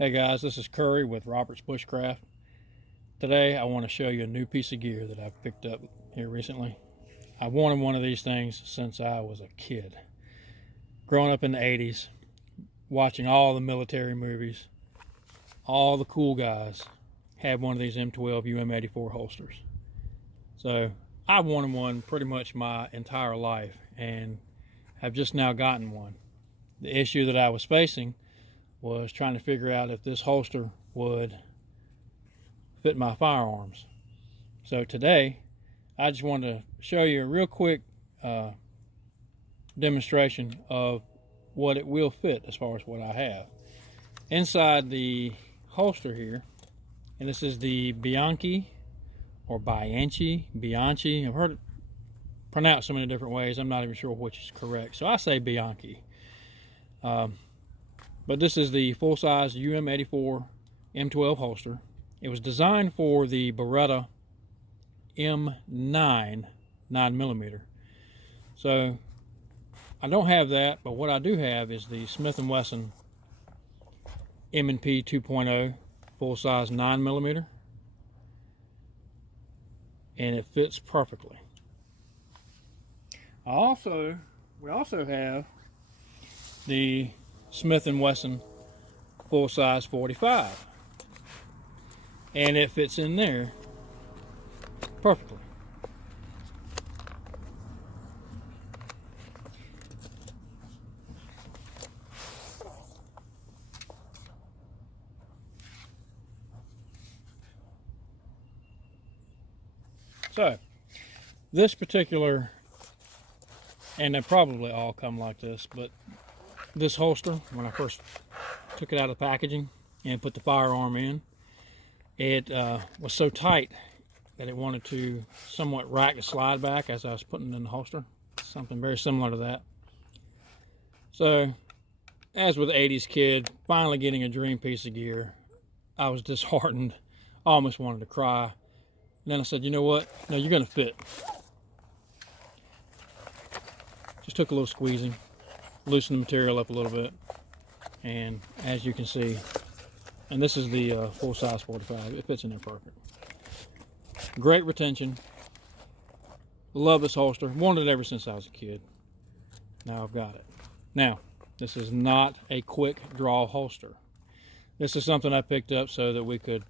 Hey guys, this is Curry with Robert's Bushcraft. Today I want to show you a new piece of gear that I've picked up here recently. I've wanted one of these things since I was a kid. Growing up in the 80s, watching all the military movies, all the cool guys had one of these M-12 UM-84 holsters. So I've wanted one pretty much my entire life and have just now gotten one. The issue that I was facing was trying to figure out if this holster would fit my firearms. So today I just wanted to show you a real quick demonstration of what it will fit as far as what I have. Inside the holster here, and this is the Bianchi or Bianchi, I've heard it pronounced so many different ways, I'm not even sure which is correct, so I say Bianchi. But this is the full-size UM-84 M12 holster. It was designed for the Beretta M9 9mm. So I don't have that, but what I do have is the Smith & Wesson M&P 2.0 full-size 9mm, and it fits perfectly. We also have the Smith & Wesson full-size 45, and it fits in there perfectly. So this particular, and they probably all come like this, but this holster, when I first took it out of the packaging and put the firearm in, it was so tight that it wanted to somewhat rack the slide back as I was putting it in the holster. Something very similar to that. So, as with the 80s kid, finally getting a dream piece of gear, I was disheartened. I almost wanted to cry. And then I said, you know what? No, you're going to fit. Just took a little squeezing, loosen the material up a little bit, and as you can see, and this is the full size 45, it fits in there perfect. Great retention. Love this holster. Wanted it ever since I was a kid. Now I've got it. Now, this is not a quick draw holster. This is something I picked up so that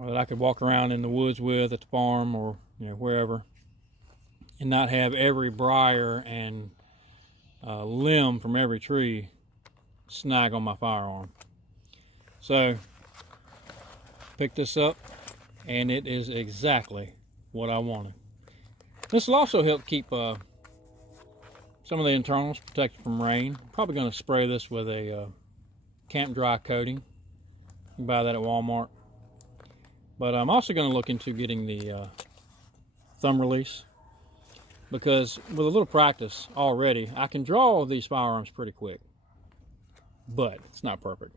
I could walk around in the woods with at the farm or wherever, and not have every briar and limb from every tree snag on my firearm. So pick this up, and it is exactly what I wanted. This will also help keep some of the internals protected from rain. I'm probably going to spray this with a camp dry coating. You can buy that at Walmart. But I'm also going to look into getting the thumb release, because with a little practice already, I can draw these firearms pretty quick, but it's not perfect.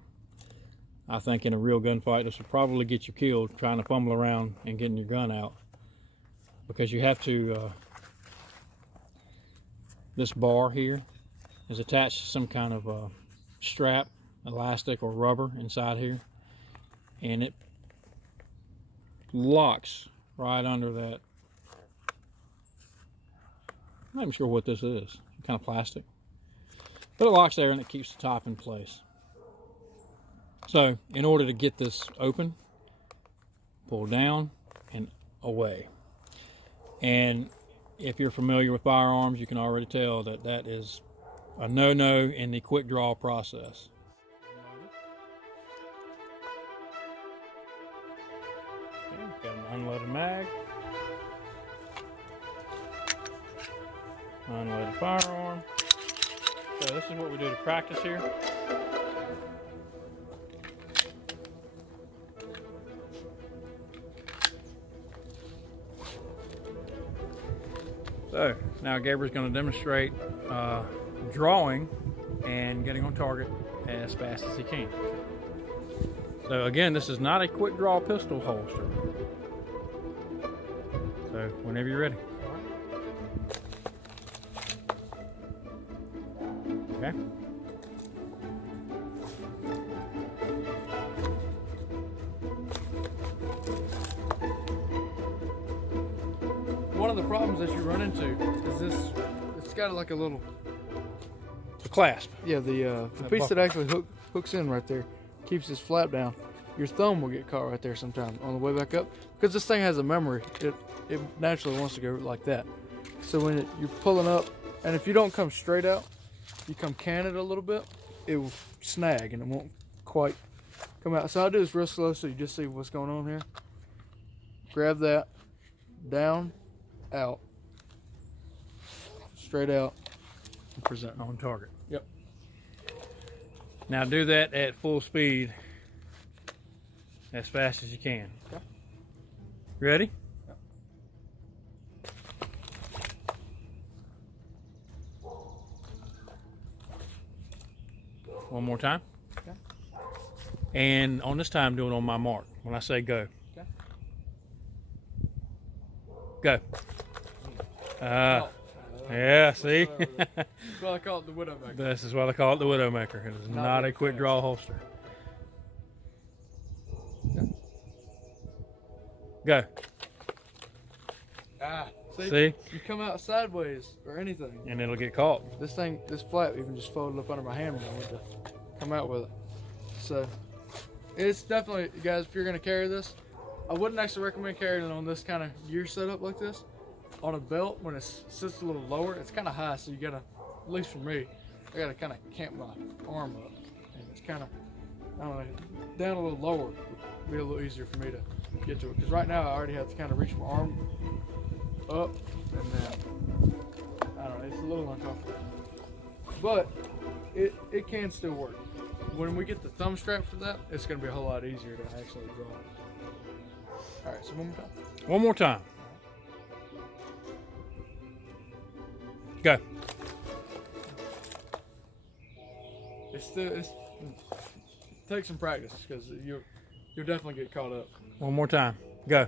I think in a real gunfight, this will probably get you killed trying to fumble around and getting your gun out, because you have to, this bar here is attached to some kind of strap, elastic or rubber inside here, and it locks right under that. I'm not even sure what this is, some kind of plastic, but it locks there and it keeps the top in place. So in order to get this open, pull down and away. And if you're familiar with firearms, you can already tell that that is a no-no in the quick draw process. Okay, got an unloaded mag, unloaded firearm. So this is what we do to practice here. So now Gabriel's going to demonstrate drawing and getting on target as fast as he can. So again, this is not a quick draw pistol holster. So whenever you're ready. Okay. one of the problems that you run into is this. It's got like a little. The clasp. Yeah, the piece that actually hooks in right there keeps this flap down. Your thumb will get caught right there sometime on the way back up because this thing has a memory. It naturally wants to go like that. So when you're pulling up, and if you don't come straight out, you come canted a little bit, it will snag and it won't quite come out. So I do this real slow so you just see what's going on here. Grab that, down, out, straight out, and present. On target. Yep. Now do that at full speed as fast as you can. Yep. Ready? Yep. One more time. Okay. And on this time, do it on my mark. When I say go. Okay. Go. Yeah, see? That's why I call it the Widowmaker. This is why they call it the Widowmaker. It is not a quick draw holster. Okay. Go. See? You come out sideways or anything, And it'll get caught. this flap even just folded up under my hand when I went to come out with it. So it's definitely, guys, if you're gonna carry this, I wouldn't actually recommend carrying it on this kind of gear setup like this. On a belt, when it sits a little lower, it's kind of high, so you gotta, at least for me, I gotta kind of camp my arm up, and it's kind of, I don't know, down a little lower would be a little easier for me to get to it. Because right now I already have to kind of reach my arm up and down. I don't know, it's a little uncomfortable, but it can still work. When we get the thumb strap for that, it's gonna be a whole lot easier to actually draw. All right, so one more time. One more time. Go. It takes some practice because you'll definitely get caught up. One more time. Go.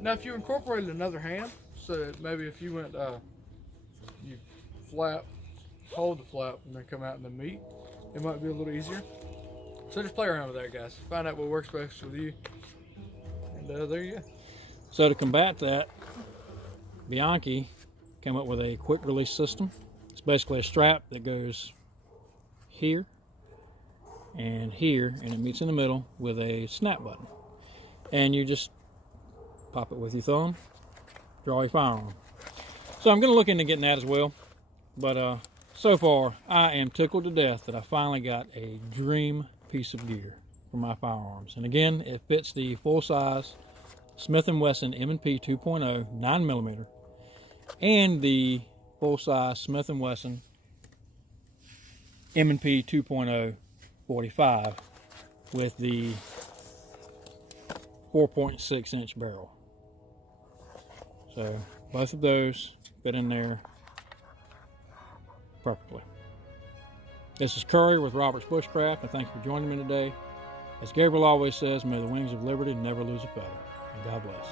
Now, if you incorporated another hand, so maybe if you went, you flap, hold the flap, and then come out and then meet, it might be a little easier. So just play around with that, guys. Find out what works best with you, and there you go. So to combat that, Bianchi came up with a quick release system. It's basically a strap that goes here and here, and it meets in the middle with a snap button. And you just pop it with your thumb, draw your firearm. So I'm going to look into getting that as well. But so far, I am tickled to death that I finally got a dream piece of gear for my firearms. And again, it fits the full-size Smith & Wesson M&P 2.0 9mm and the full-size Smith & Wesson M&P 2.0 45 with the 4.6-inch barrel. So both of those fit in there perfectly. This is Curry with Roberts Bushcraft, and thank you for joining me today. As Gabriel always says, may the wings of liberty never lose a feather. And God bless.